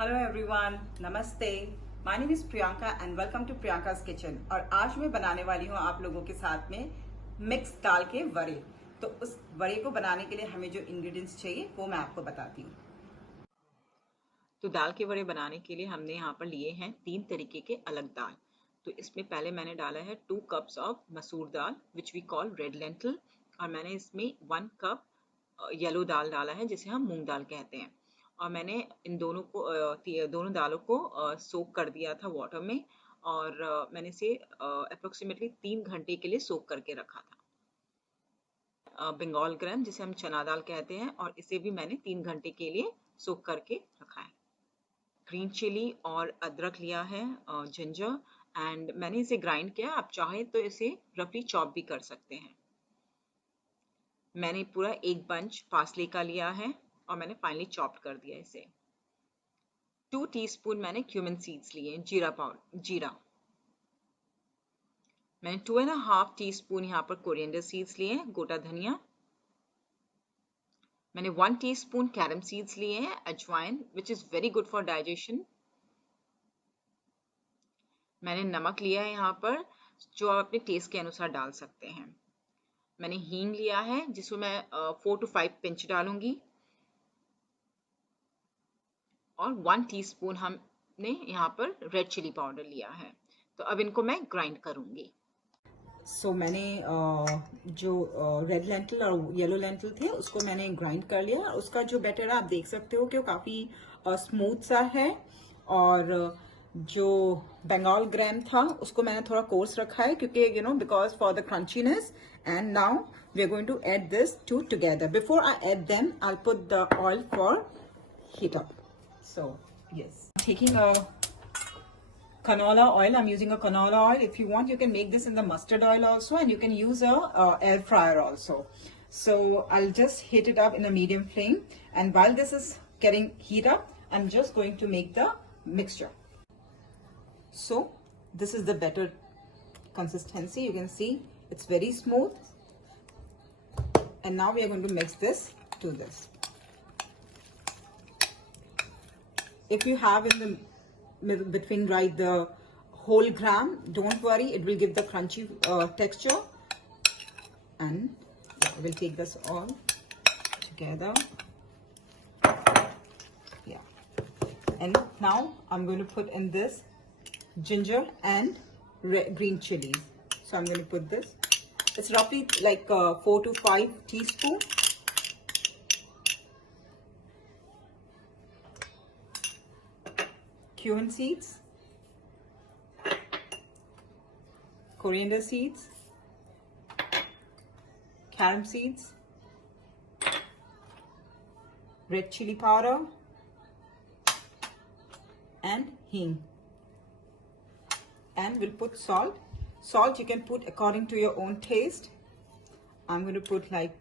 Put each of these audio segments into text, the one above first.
Hello everyone, नमस्ते। My name is Priyanka and welcome to Priyanka's kitchen. और आज मैं बनाने वाली हूँ आप लोगों के साथ में मिक्स दाल के वड़े। तो उस वड़े को बनाने के लिए हमें जो इंग्रेडिएंट्स चाहिए वो मैं आपको बताती हूँ। तो दाल के वड़े बनाने के लिए हमने यहाँ पर लिए हैं 3 तरीके के अलग दाल। तो इसमें पहले मैंने डाला है 2 cups of masoor dal which we call red lentil, और मैंने इसमें 1 कप येलो दाल डाला है जिसे हम मूंग दाल कहते हैं। और मैंने इन दोनों को दोनों दालों को सोक कर दिया था वाटर में, और मैंने इसे अप्रोक्सीमेटली 3 घंटे के लिए सोक करके रखा था। बंगाल ग्राम जिसे हम चना दाल कहते हैं, और इसे भी मैंने 3 घंटे के लिए सोक करके रखा है। ग्रीन चिली और अदरक लिया है, जिंजर, एंड मैंने इसे ग्राइंड किया। आप चाहें तो इसे रफली चॉप भी कर सकते हैं। मैंने पूरा एक बंच पार्सले का लिया है और मैंने फाइनली चॉप कर दिया इसे। 2 टीस्पून मैंने क्यूमिन सीड्स लिए, जीरा। मैंने 2.5 टीस्पून यहाँ पर कोरिएंडर सीड्स लिए, गोटा धनिया। मैंने 1 टीस्पून कैरम सीड्स लिए हैं, अजवाइन which is very good for digestion. मैंने नमक लिया है यहाँ पर, जो आप अपने टेस्ट के अनुसार डाल सकते हैं। मैंने हींग लिया है जिसमें मैं 4 to 5 पिंच डालूंगी, और 1 टीस्पून हमने यहाँ पर रेड चिली पाउडर लिया है। तो अब इनको मैं ग्राइंड करूंगी। मैंने जो रेड लेंटिल और येलो लेंटिल थे उसको मैंने ग्राइंड कर लिया। उसका जो बैटर है आप देख सकते हो कि वो काफ़ी स्मूथ सा है। और जो बंगाल ग्राम था उसको मैंने थोड़ा कोर्स रखा है क्योंकि because for the crunchiness. And now we are going to add this two together. Before I add them I put the oil for heat up. So yes, taking a canola oil. I'm using a canola oil. If you want, you can make this in the mustard oil also, and you can use a air fryer also. So I'll just heat it up in a medium flame, and while this is getting heat up, I'm just going to make the mixture. So this is the better consistency. You can see it's very smooth. And now we are going to mix this to this. If you have in the middle between right the whole gram, don't worry, it will give the crunchy texture. And yeah, we'll take this all together. Yeah, and now I'm going to put in this ginger and green chilies. So I'm going to put this. It's roughly like 4 to 5 teaspoons. Cumin seeds, coriander seeds, carom seeds, red chili powder, and hing. And we'll put salt. Salt you can put according to your own taste. I'm going to put like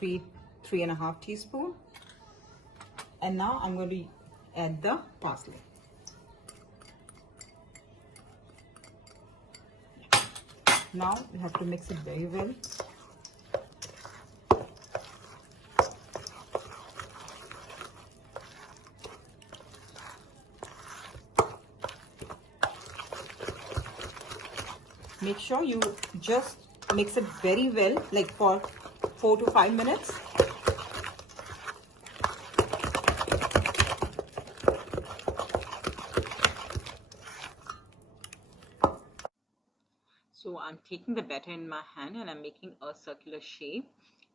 3.5 teaspoons. And now I'm going to add the parsley. Now you have to mix it very well. Make sure you just mix it very well, like for 4 to 5 minutes. So I'm taking the batter in my hand and I'm making a circular shape.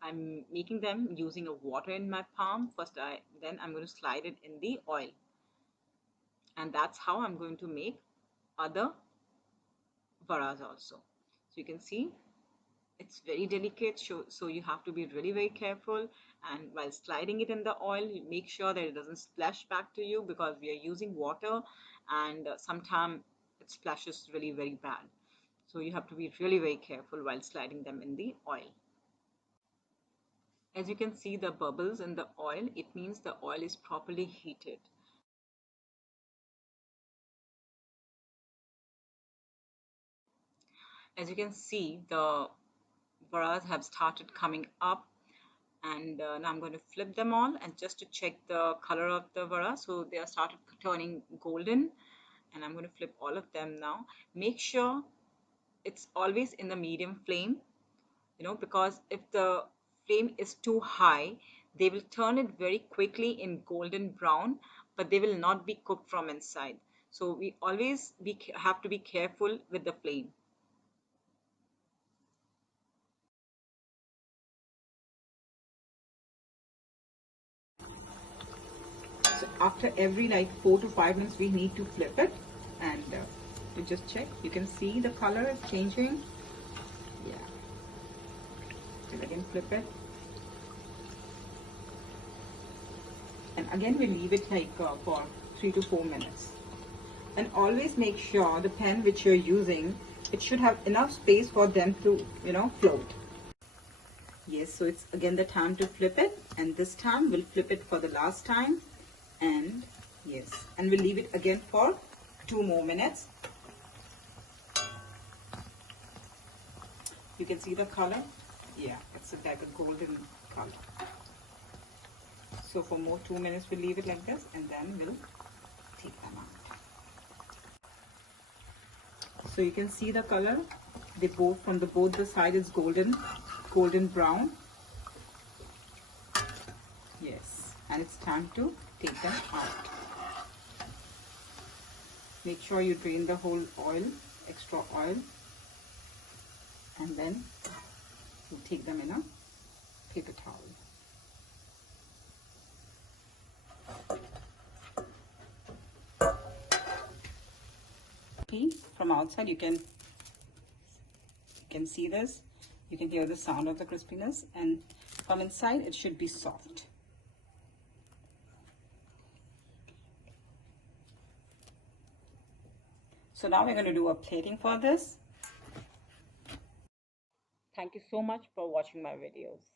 I'm making them using a water in my palm. Then I'm going to slide it in the oil. And that's how I'm going to make other varas also. So you can see it's very delicate, so you have to be really very careful. And while sliding it in the oil, you make sure that it doesn't splash back to you, because we are using water, and sometimes it splashes really very bad. So you have to be really very careful while sliding them in the oil. As you can see the bubbles in the oil, it means the oil is properly heated. As you can see, the varas have started coming up, And now I'm going to flip them all and just to check the color of the vada. So they are started turning golden, and I'm going to flip all of them now. Make sure it's always in the medium flame, because if the flame is too high, they will turn it very quickly in golden brown, but they will not be cooked from inside. So we always have to be careful with the flame. So after every like 4 to 5 minutes, we need to flip it, and to just check. You can see the color is changing. Yeah. So again, flip it, and again we leave it like for 3 to 4 minutes. And always make sure the pan which you're using, it should have enough space for them to float. Yes, so it's again the time to flip it, and this time we'll flip it for the last time, and yes, and we'll leave it again for 2 more minutes. You can see the color. Yeah, it's like a golden color. So for more 2 minutes we'll leave it like this, and then we'll take them out. So you can see the color. They both, from both the side, is golden brown. Yes, and it's time to take them out. Make sure you drain the whole oil, extra oil, and then you take them in a paper towel. From outside you can see this. You can hear the sound of the crispiness, and from inside it should be soft. So now we're going to do a plating for this. Thank you so much for watching my videos.